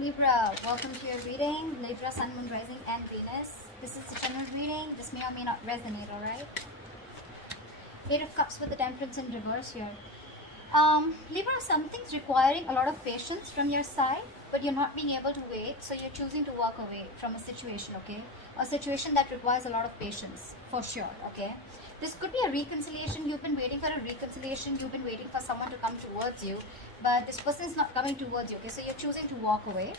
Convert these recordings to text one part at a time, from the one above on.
Libra, welcome to your reading. Libra, Sun, Moon, Rising, and Venus. This is the general reading. This may or may not resonate, alright? Eight of Cups with the Temperance in reverse here. Libra, something's requiring a lot of patience from your side, but you're not being able to wait, so you're choosing to walk away from a situation, okay? A situation that requires a lot of patience, for sure, okay? This could be a reconciliation. You've been waiting for a reconciliation. You've been waiting for someone to come towards you, but this person is not coming towards you, okay? So you're choosing to walk away,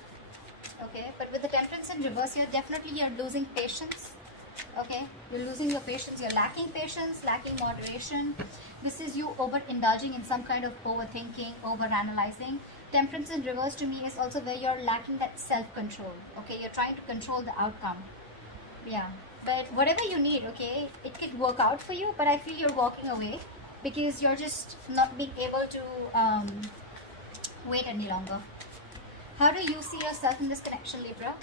okay? But with the Temperance in reverse here, definitely you're losing patience, okay? You're losing your patience. You're lacking patience, lacking moderation. This is you overindulging in some kind of overthinking, overanalyzing. Temperance in reverse to me is also where you're lacking that self-control, okay? You're trying to control the outcome, yeah. But whatever you need, okay, it could work out for you, but I feel you're walking away because you're just not being able to wait any longer. How do you see yourself in this connection, Libra?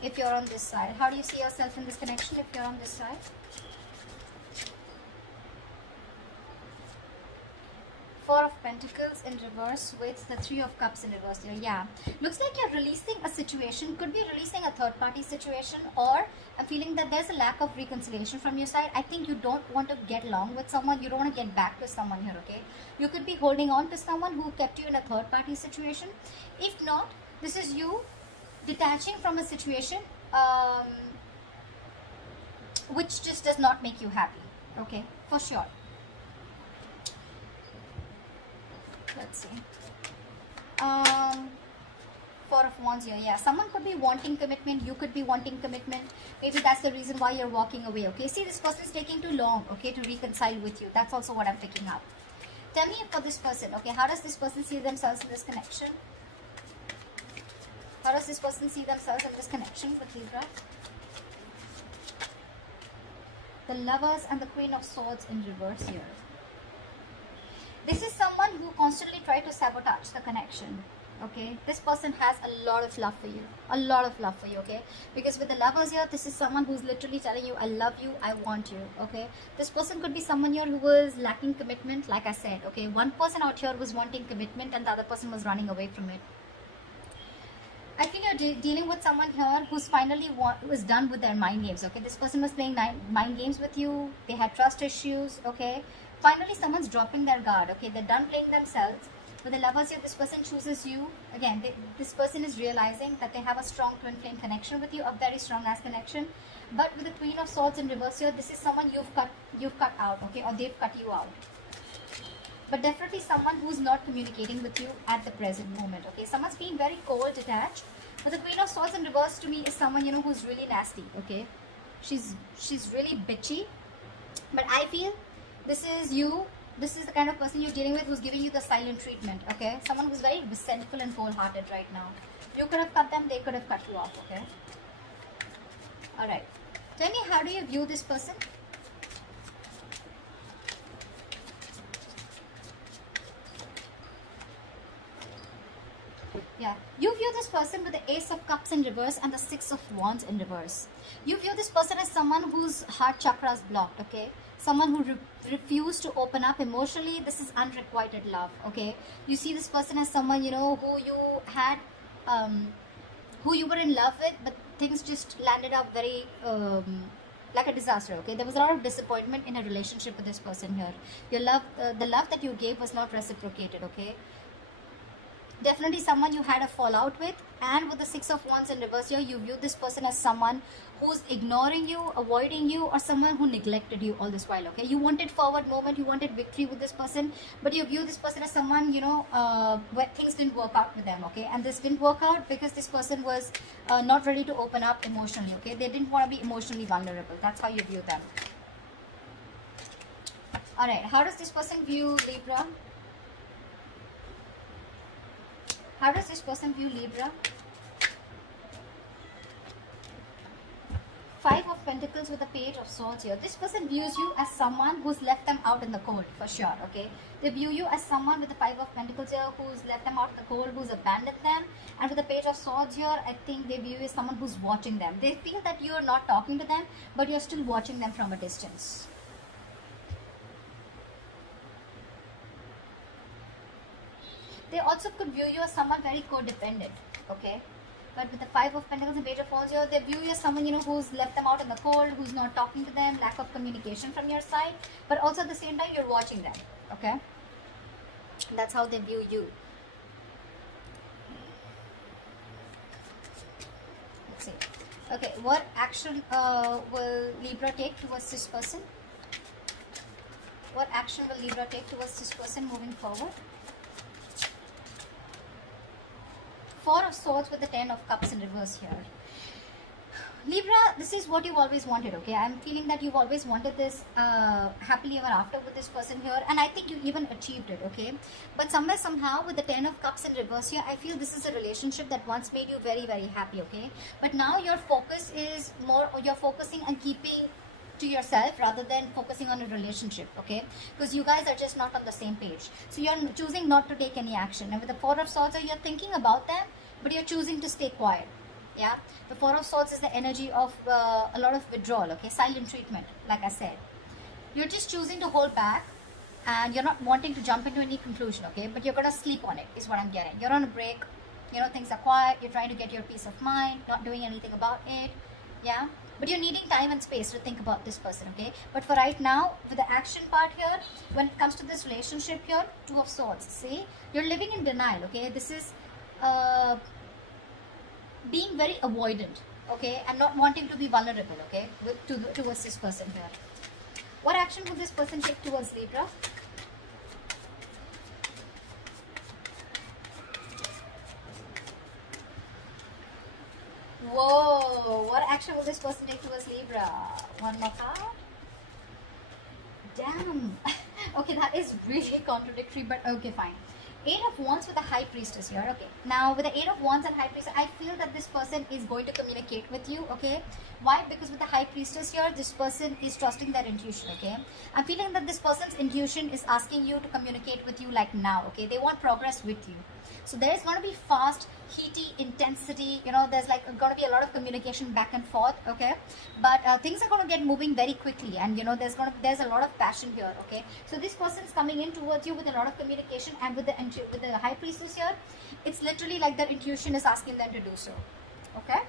If you're on this side, how do you see yourself in this connection if you're on this side? Four of Pentacles in reverse with the Three of Cups in reverse here. Yeah, looks like you're releasing a situation. Could be releasing a third party situation, or I'm feeling that there's a lack of reconciliation from your side. I think you don't want to get along with someone. You don't want to get back to someone here, okay? You could be holding on to someone who kept you in a third party situation. If not, this is you detaching from a situation which just does not make you happy, okay? For sure. Let's see. Four of Wands here. Yeah, someone could be wanting commitment. You could be wanting commitment. Maybe that's the reason why you're walking away, okay? See, this person is taking too long, okay, to reconcile with you. That's also what I'm picking up. Tell me for this person, okay, how does this person see themselves in this connection? How does this person see themselves in this connection with Libra? The Lovers and the Queen of Swords in reverse here. This is someone who constantly tries to sabotage the connection, okay? This person has a lot of love for you. A lot of love for you, okay? Because with the Lovers here, this is someone who's literally telling you, I love you, I want you, okay? This person could be someone here who was lacking commitment, like I said, okay? One person out here was wanting commitment and the other person was running away from it. I feel you're dealing with someone here who's finally was done with their mind games, okay? This person was playing mind games with you. They had trust issues, okay? Finally, someone's dropping their guard, okay? They're done playing themselves. With the Lovers here, this person chooses you. Again, this person is realizing that they have a strong twin flame connection with you, a very strong ass connection. But with the Queen of Swords in reverse here, this is someone you've cut out, okay? Or they've cut you out. But definitely someone who's not communicating with you at the present moment, okay? Someone's being very cold, detached. But the Queen of Swords in reverse to me is someone, you know, who's really nasty, okay? She's really bitchy. But I feel this is you. This is the kind of person you're dealing with who's giving you the silent treatment, okay? Someone who's very resentful and cold-hearted right now. You could have cut them, they could have cut you off, okay? Alright. Tell me, how do you view this person? Yeah, you view this person with the Ace of Cups in reverse and the Six of Wands in reverse. You view this person as someone whose heart chakra is blocked, okay? Someone who refused to open up emotionally. This is unrequited love, okay? You see this person as someone, you know, who you had, who you were in love with, but things just landed up very, like a disaster, okay? There was a lot of disappointment in a relationship with this person here. Your love, the love that you gave was not reciprocated, okay? Definitely someone you had a fallout with. And with the Six of Wands in reverse here, you view this person as someone who's ignoring you, avoiding you, or someone who neglected you all this while, okay? You wanted forward movement, you wanted victory with this person, but you view this person as someone, you know, where things didn't work out with them, okay? And this didn't work out because this person was not ready to open up emotionally, okay? They didn't want to be emotionally vulnerable. That's how you view them. Alright, how does this person view Libra? How does this person view Libra? Five of Pentacles with the Page of Swords here. This person views you as someone who's left them out in the cold, for sure, okay? They view you as someone with the Five of Pentacles here who's left them out in the cold, who's abandoned them. And with the Page of Swords here, I think they view you as someone who's watching them. They feel that you're not talking to them, but you're still watching them from a distance. They also could view you as someone very codependent, okay? But with the Five of Pentacles and Page of Wands here, they view you as someone, you know, who's left them out in the cold, who's not talking to them, lack of communication from your side. But also at the same time, you're watching them, okay? That's how they view you. Let's see. Okay, what action will Libra take towards this person? What action will Libra take towards this person moving forward? Four of Swords with the Ten of Cups in reverse here. Libra, this is what you've always wanted, okay? I'm feeling that you've always wanted this happily ever after with this person here, and I think you even achieved it, okay? But somewhere, somehow, with the Ten of Cups in reverse here, I feel this is a relationship that once made you very, very happy, okay? But now your focus is more, you're focusing on keeping to yourself rather than focusing on a relationship, okay? Because you guys are just not on the same page. So you're choosing not to take any action. And with the Four of Swords, you're thinking about them, but you're choosing to stay quiet. Yeah, the Four of Swords is the energy of a lot of withdrawal, okay? Silent treatment, like I said. You're just choosing to hold back, and you're not wanting to jump into any conclusion, okay? But you're going to sleep on it, is what I'm getting. You're on a break, you know, things are quiet, you're trying to get your peace of mind, not doing anything about it, yeah? But you're needing time and space to think about this person, okay? But for right now, with the action part here, when it comes to this relationship here, Two of Swords, see? You're living in denial, okay? This is being very avoidant, okay, and not wanting to be vulnerable, okay, towards this person here. What action would this person take towards Libra? Whoa, what action will this person take towards Libra? One more card. Damn. Okay, that is really contradictory, but okay, fine. Eight of Wands with the High Priestess here, okay. Now, with the Eight of Wands and High Priestess, I feel that this person is going to communicate with you, okay. Why? Because with the High Priestess here, this person is trusting their intuition, okay. I'm feeling that this person's intuition is asking you to communicate with you like now, okay. They want progress with you. So there is going to be fast, heaty, intensity, you know, there's like going to be a lot of communication back and forth, okay. But things are going to get moving very quickly, and you know, there's a lot of passion here, okay. So this person's coming in towards you with a lot of communication, and with the High Priestess here, it's literally like their intuition is asking them to do so, okay.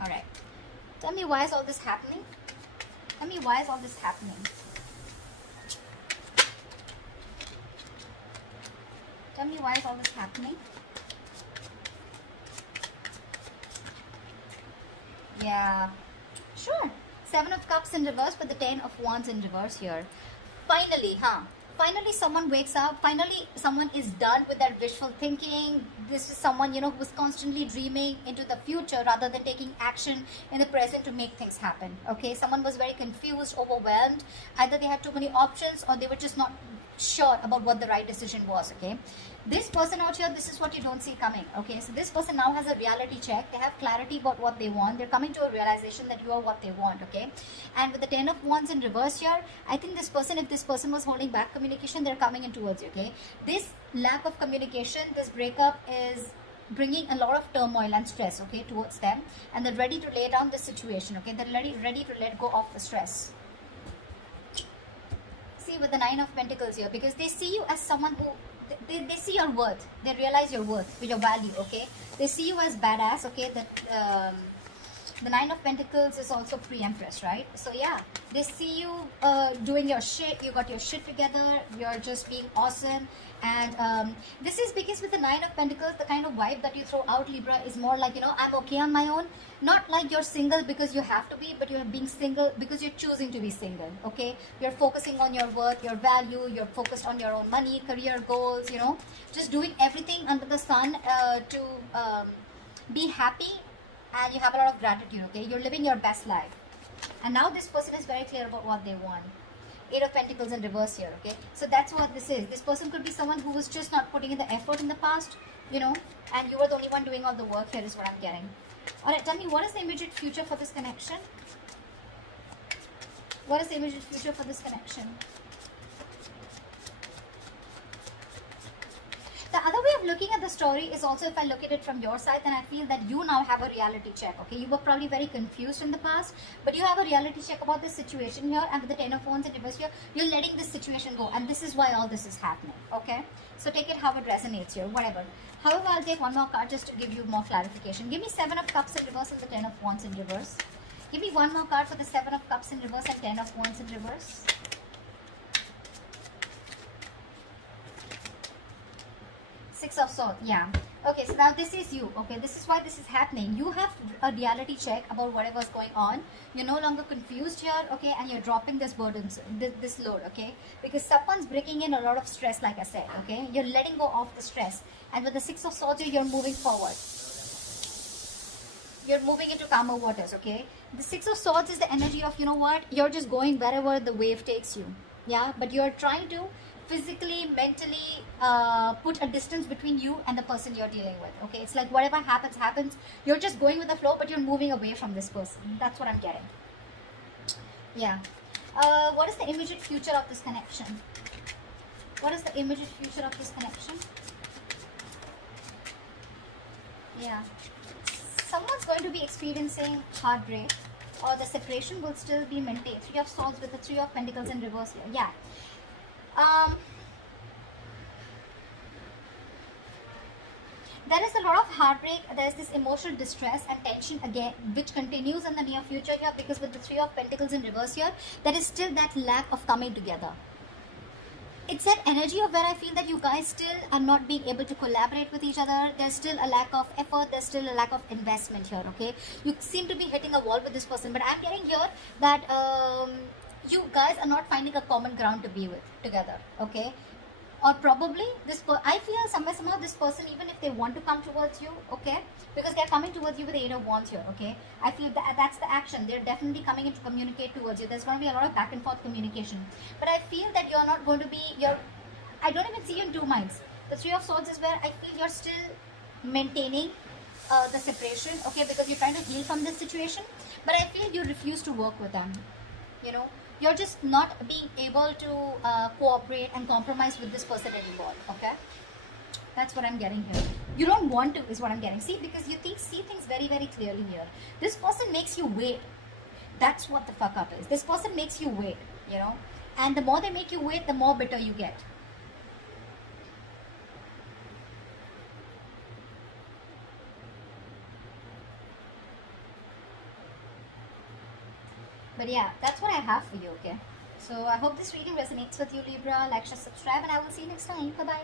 All right. Tell me, why is all this happening? Tell me, why is all this happening? Tell me, why is all this happening? Yeah, sure. Seven of Cups in reverse with the Ten of Wands in reverse here. Finally, finally someone wakes up. Finally someone is done with that wishful thinking. This is someone, you know, who's constantly dreaming into the future rather than taking action in the present to make things happen, okay. Someone was very confused, overwhelmed. Either they had too many options, or they were just not sure about what the right decision was, okay. This person out here, this is what you don't see coming, okay. So this person now has a reality check. They have clarity about what they want. They're coming to a realization that you are what they want, okay. And with the Ten of Wands in reverse here, I think this person, if this person was holding back communication, they're coming in towards you, okay. This lack of communication, this breakup is bringing a lot of turmoil and stress, okay, towards them, and they're ready to lay down the situation, okay. They're ready to let go of the stress. See, with the Nine of Pentacles here, because they see you as someone who they see your worth. They realize your worth, with your value, okay. They see you as badass, okay. That the Nine of Pentacles is also pre-Empress, right? So yeah, they see you doing your shit. You got your shit together. You're just being awesome. And this is because with the Nine of Pentacles, the kind of vibe that you throw out, Libra, is more like, you know, I'm okay on my own. Not like you're single because you have to be, but you're being single because you're choosing to be single, okay. You're focusing on your worth, your value. You're focused on your own money, career goals, you know, just doing everything under the sun to be happy. And you have a lot of gratitude, okay. You're living your best life. And now this person is very clear about what they want. Eight of Pentacles in reverse here, okay. So that's what this is. This person could be someone who was just not putting in the effort in the past, you know, and you were the only one doing all the work here, is what I'm getting. Alright, tell me, what is the immediate future for this connection? What is the immediate future for this connection? The other way I'm looking at the story is also, if I look at it from your side, then I feel that you now have a reality check. Okay, you were probably very confused in the past, but you have a reality check about this situation here, and with the 10 of Wands in reverse here, you're letting this situation go, and this is why all this is happening. Okay, so take it how it resonates here, whatever. However, I'll take one more card just to give you more clarification. Give me 7 of Cups in reverse and the 10 of Wands in reverse. Give me one more card for the 7 of Cups in reverse and 10 of Wands in reverse. Six of Swords, yeah. Okay, so now this is you. Okay, this is why this is happening. You have a reality check about whatever's going on. You're no longer confused here, okay, and you're dropping this burden, this load, okay, because someone's bringing in a lot of stress, like I said, okay. You're letting go of the stress, and with the Six of Swords, you're moving forward. You're moving into calmer waters, okay. The Six of Swords is the energy of, you know what, you're just going wherever the wave takes you, yeah, but you're trying to physically, mentally put a distance between you and the person you're dealing with. Okay, it's like whatever happens, happens. You're just going with the flow, but you're moving away from this person. That's what I'm getting. Yeah. What is the immediate future of this connection? What is the immediate future of this connection? Yeah. Someone's going to be experiencing heartbreak, or the separation will still be maintained. 3 of Swords with the 3 of Pentacles in reverse here. Yeah. There is a lot of heartbreak, there is this emotional distress and tension again, which continues in the near future here, because with the 3 of Pentacles in reverse here, there is still that lack of coming together. It's that energy of where I feel that you guys still are not being able to collaborate with each other. There's still a lack of effort, there's still a lack of investment here, okay? You seem to be hitting a wall with this person, but I'm getting here that you guys are not finding a common ground to be with together, okay? Or probably I feel somehow this person, even if they want to come towards you, okay, because they're coming towards you with the 8 of Wands here, okay, I feel that that's the action. They're definitely coming in to communicate towards you. There's going to be a lot of back and forth communication, but I feel that you're not going to be, I don't even see you in two minds. The 3 of Swords is where I feel you're still maintaining the separation, okay, because you're trying to heal from this situation, but I feel you refuse to work with them, you know. You're just not being able to cooperate and compromise with this person anymore, okay? That's what I'm getting here. You don't want to, is what I'm getting. See, because you see things very, very clearly here. This person makes you wait. That's what the fuck up is. This person makes you wait, you know? And the more they make you wait, the more bitter you get. But yeah, that's what I have for you, okay? So I hope this reading resonates with you, Libra. Like, share, subscribe, and I will see you next time. Bye-bye.